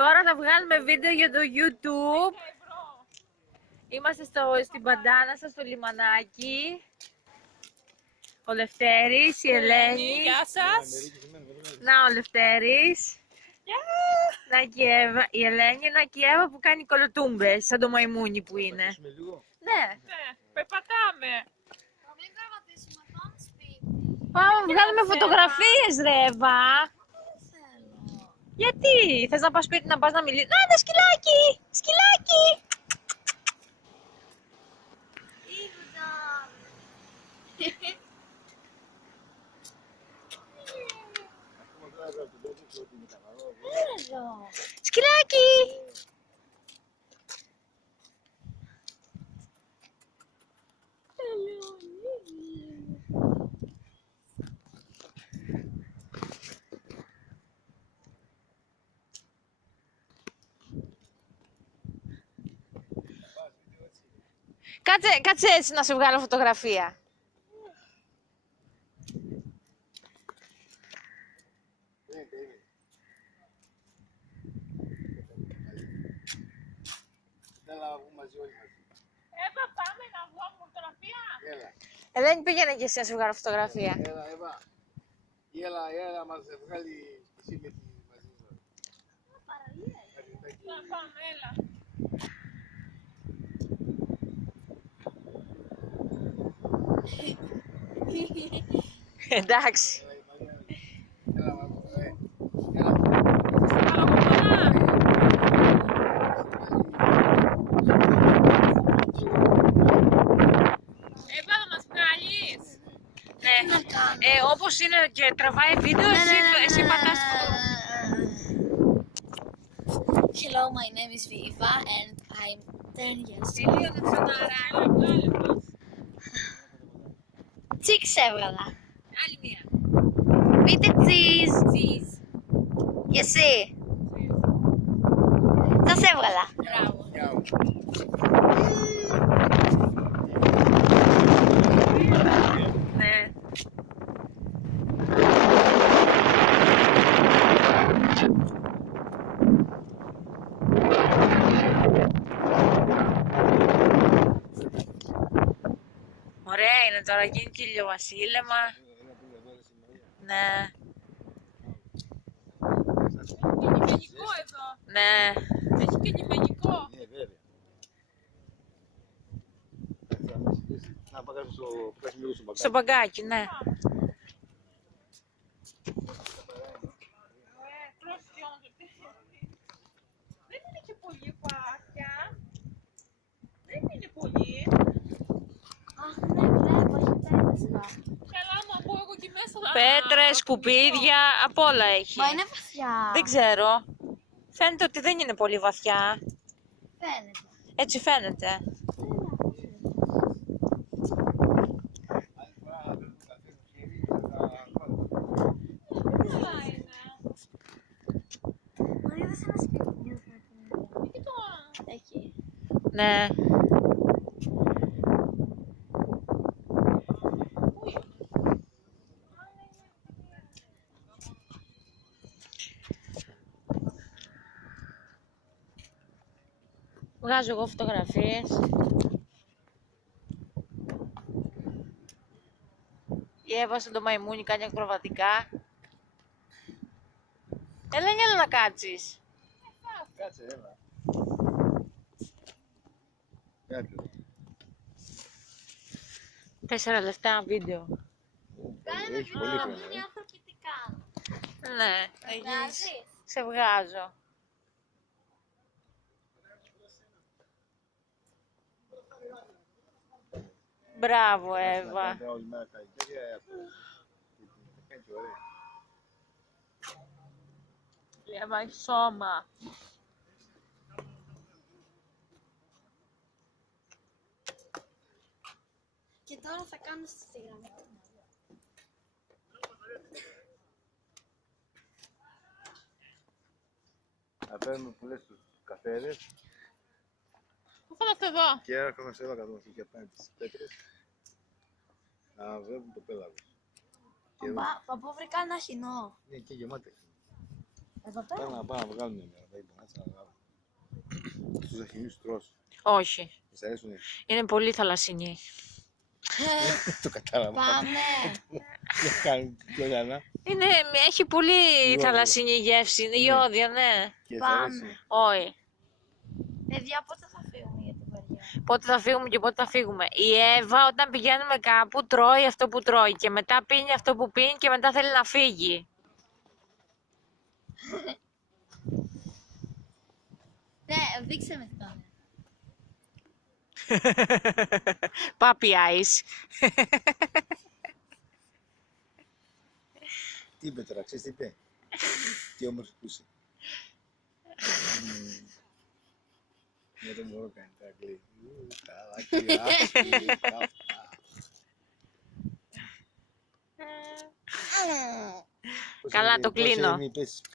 Τώρα θα βγάλουμε βίντεο για το YouTube. Είμαστε στην Παντάνασα, στο λιμανάκι. Ο Λευτέρης, η Ελένη. Γεια σας. Να ο Λευτέρης. Να και η Εύα, η Ελένη, να και η Εύα που κάνει κολοτούμπες, σαν το μαϊμούνι που είναι. Ναι. Ναι, περπατάμε. Πάμε να βγάλουμε φωτογραφίες ρε Εύα. Γιατί, θες να πας σπίτι να πας να μιλήσεις. Να, ένα σκυλάκι, σκυλάκι. Σκυλάκι. Κάτσε έτσι να σε βγάλω φωτογραφία. Εύα, πάμε να βγάλουμε φωτογραφία. Δεν πήγαινε και εσύ να σε βγάλω φωτογραφία. Έλα, Εύα. Έλα, μας βγάλει εσύ με τη μαζί σου. Να πάμε, έλα. Εντάξει. Έλα, έλα. Εύα, θα μας βγάλεις. Ναι. Όπως είναι και τραβάει βίντεο, εσύ πατάς. Hello, my name is Viva and I'm 10 years old. Τελείωνε ξανάρα, έλα, βγάλε μας. Τσίξ έβγαλα. Άλλη μία. Πείτε τσίζ. Τσίζ. Και εσύ. Σας έβγαλα. Μπράβο. Ναι. Ωραία είναι τώρα, γίνει και ηλιοβασίλεμα. Ναι, Και λιμενικό εδώ. ναι. Έχει και λιμενικό. Να πάμε στο πλάσιμο στο Στο μπαγκάκι, ναι. Πρόσεχε όμως. Δεν είναι και πολύ πάθια. Δεν είναι πολύ. Αχ, ναι, βλέπω, έχει πέταστα. Καλά, μα πω εγώ εκεί μέσα. Πέτρες, σκουπίδια, απ' όλα έχει. Μα είναι βαθιά. Δεν ξέρω. Φαίνεται ότι δεν είναι πολύ βαθιά. Φαίνεται. Έτσι φαίνεται. Καλά είναι. Μα είδα σε ένα σπίτι. Εκεί τώρα. Εκεί. Ναι. Βγάζω εγώ φωτογραφίες. Η Εύα στον το μαϊμούνι κάνει ακροβατικά. Ελένη, έλα να κάτσεις. Κάτσε, έλα. Κάτσε. 4 λεπτά βίντεο. Έχει πολύ χρόνο. Είναι άνθρωποι τι κάνουν. Ναι, θα γίνεις. Βγάζεις. Σε βγάζω. Μπράβο, Εύα. Όλη μέρα καλλιτέχνια. Κάνει και ωραία. Η Εύα έχει σώμα. Και τώρα θα κάνω στη γραμμή. Να παίρνουμε που λες τους καφέδες Πού θα είμαστε εδώ. και έρχομαι σε έβακα εδώ και απέναντι τις πέτρες να βλέπουν το πέλαγος. Και εδώ Παππού βρήκα ένα χινό. είναι και γεμάτα. Εδώ Πάμε πέρα. να πάμε να βγάλουμε μια μέρα. Δεν είπα, να βγάλουμε. Τους αχινούς τρως. Όχι. Σας αρέσουνε. Είναι πολύ θαλασσινοί. Το κατάλαβα. Πάμε. Τι κάνει πιο Γιάννα. Έχει πολύ Ιώδιο. θαλασσινή γεύση. Είναι ιώδιο, ναι. Και σας Πάμε. αρέσει. Όχι. Παιδιά, πότε θα φύγουμε για την βαριά? Πότε θα φύγουμε και πότε θα φύγουμε. Η Εύα όταν πηγαίνουμε κάπου τρώει αυτό που τρώει και μετά πίνει αυτό που πίνει και μετά θέλει να φύγει. Ναι, δείξε με την κάμερα. Puppy eyes. Τι είπε τώρα, ξέρεις τι είπε. Τι όμορφη που είσαι. Με το μωρό κάνει τα αγγλί. Τα δάκρυα. Καλά, το κλείνω.